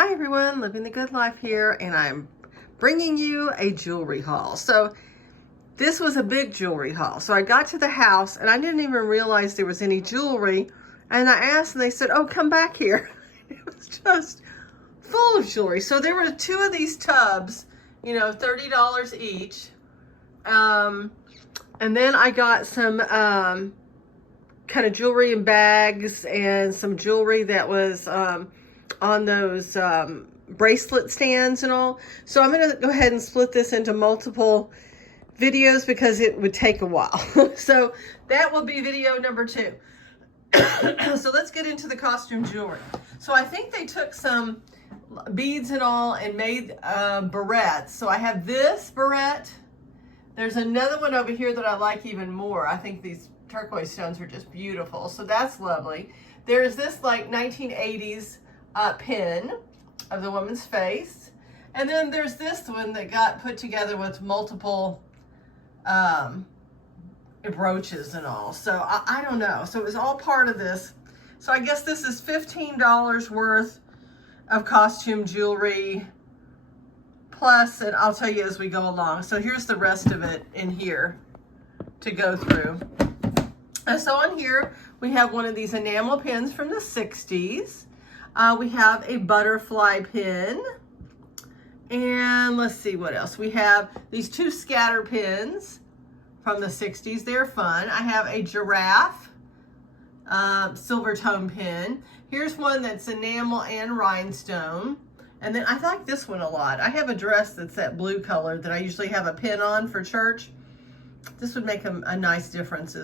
Hi everyone, living the good life here, and I'm bringing you a jewelry haul. So this was a big jewelry haul. So I got to the house and I didn't even realize there was any jewelry, and I asked and they said, oh, come back here. It was just full of jewelry. So there were two of these tubs, you know, $30 each. And then I got some kind of jewelry in bags and some jewelry that was on those bracelet stands and all. So I'm going to go ahead and split this into multiple videos because it would take a while. So that will be video number 2. So let's get into the costume jewelry. So I think they took some beads and all and made barrettes. So I have this barrette. There's another one over here that I like even more. I think these turquoise stones are just beautiful. So that's lovely. There's this like 1980s pin of the woman's face. And then there's this one that got put together with multiple brooches and all. So I don't know. So it was all part of this. So I guess this is $15 worth of costume jewelry plus, and I'll tell you as we go along. So here's the rest of it in here to go through. And so on here, we have one of these enamel pins from the 60s. We have a butterfly pin. And let's see what else. We have these 2 scatter pins from the 60s. They're fun. I have a giraffe silver tone pin. Here's one that's enamel and rhinestone. And then I like this one a lot. I have a dress that's that blue color that I usually have a pin on for church. This would make a nice difference,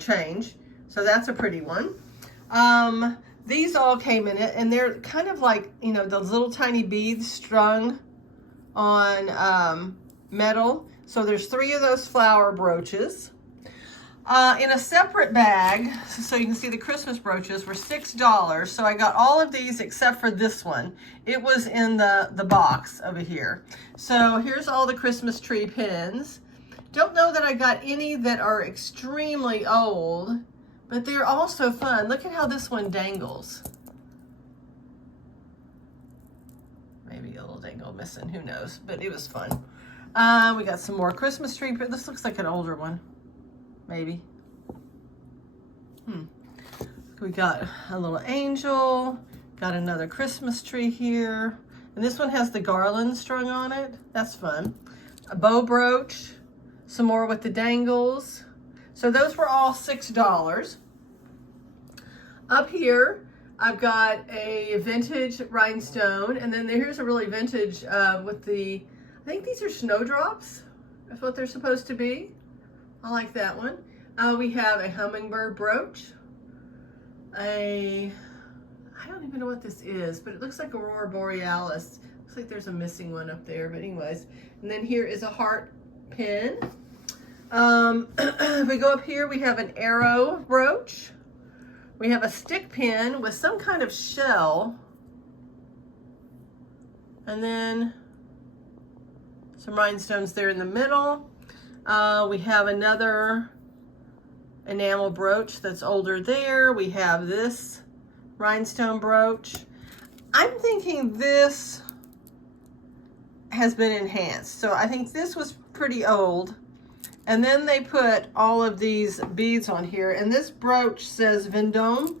change. So that's a pretty one. These all came in it, and they're kind of like, those little tiny beads strung on metal. So there's 3 of those flower brooches. In a separate bag, so you can see the Christmas brooches were $6. So I got all of these except for this one. It was in the box over here. So here's all the Christmas tree pins. Don't know that I got any that are extremely old, but they're also fun. Look at how this one dangles. Maybe a little dangle missing, who knows, but it was fun. We got some more Christmas tree. This looks like an older one, maybe. We got a little angel, got another Christmas tree here. And this one has the garland strung on it. That's fun. A bow brooch, some more with the dangles. So those were all $6. Up here, I've got a vintage rhinestone, and then here's a really vintage with the, I think these are snowdrops. That's what they're supposed to be. I like that one. We have a hummingbird brooch. I don't even know what this is, but it looks like Aurora Borealis. Looks like there's a missing one up there, but anyways. And then here is a heart pin. If we go up here, we have an arrow brooch. We have a stick pin with some kind of shell. And then some rhinestones there in the middle. We have another enamel brooch that's older there. We have this rhinestone brooch. I'm thinking this has been enhanced. So I think this was pretty old. And then they put all of these beads on here, and this brooch says Vendome,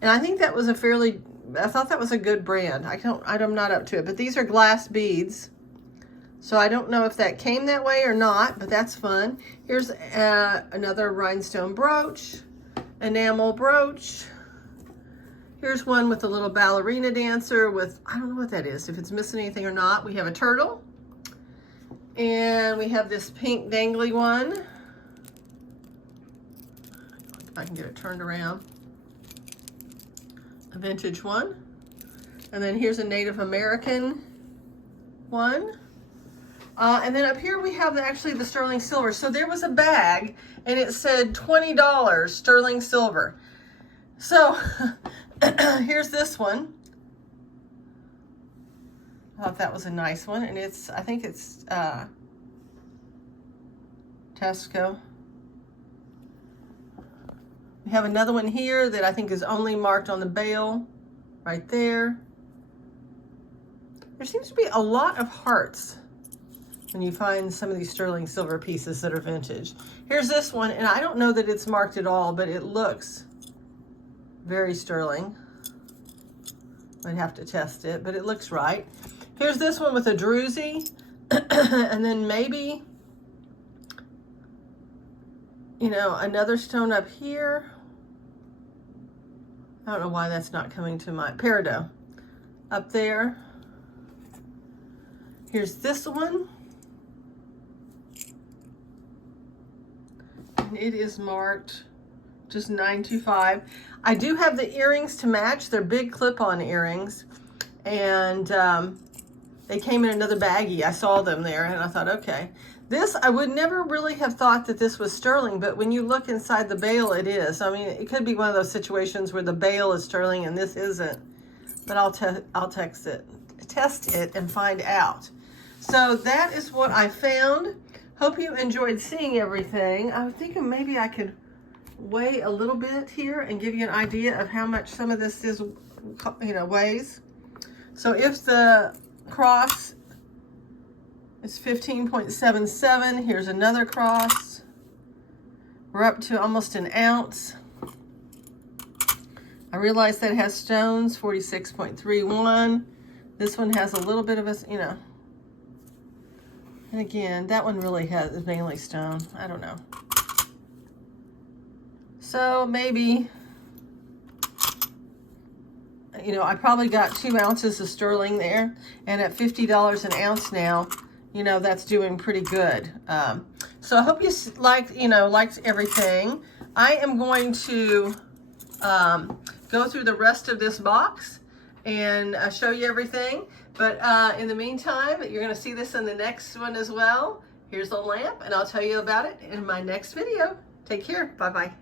and I think that was I thought that was a good brand. I'm not up to it, but these are glass beads. So I don't know if that came that way or not, but that's fun. Here's another rhinestone brooch, enamel brooch. Here's one with a little ballerina dancer with, I don't know what that is, if it's missing anything or not. We have a turtle. And we have this pink dangly one. If I can get it turned around. A vintage one. And then here's a Native American one. And then up here we have actually the sterling silver. So there was a bag and it said $20 sterling silver. So here's this one. I thought that was a nice one, and I think it's Tesco. We have another one here that I think is only marked on the bail, right there. There seems to be a lot of hearts when you find some of these sterling silver pieces that are vintage. Here's this one, and I don't know that it's marked at all, but it looks very sterling. I'd have to test it, but it looks right. Here's this one with a druzy, and then maybe, you know, another stone up here. I don't know why that's not coming to my peridot up there. Here's this one. And it is marked just 925. I do have the earrings to match. They're big clip-on earrings. And they came in another baggie. I saw them there and I thought, okay. This, I would never really have thought that this was sterling, but when you look inside the bale, it is. I mean, it could be one of those situations where the bale is sterling and this isn't. But I'll test it and find out. So that is what I found. Hope you enjoyed seeing everything. I was thinking maybe I could weigh a little bit here and give you an idea of how much some of this is, you know, weighs. So if the cross is 15.77, here's another cross. We're up to almost an ounce. I realize that has stones, 46.31. This one has a little bit of a, you know. And again, that one really is mainly stone. I don't know. So maybe, you know, I probably got 2 ounces of sterling there. And at $50 an ounce now, you know, that's doing pretty good. So I hope you liked everything. I am going to go through the rest of this box and show you everything. But in the meantime, you're going to see this in the next one as well. Here's the lamp, and I'll tell you about it in my next video. Take care. Bye-bye.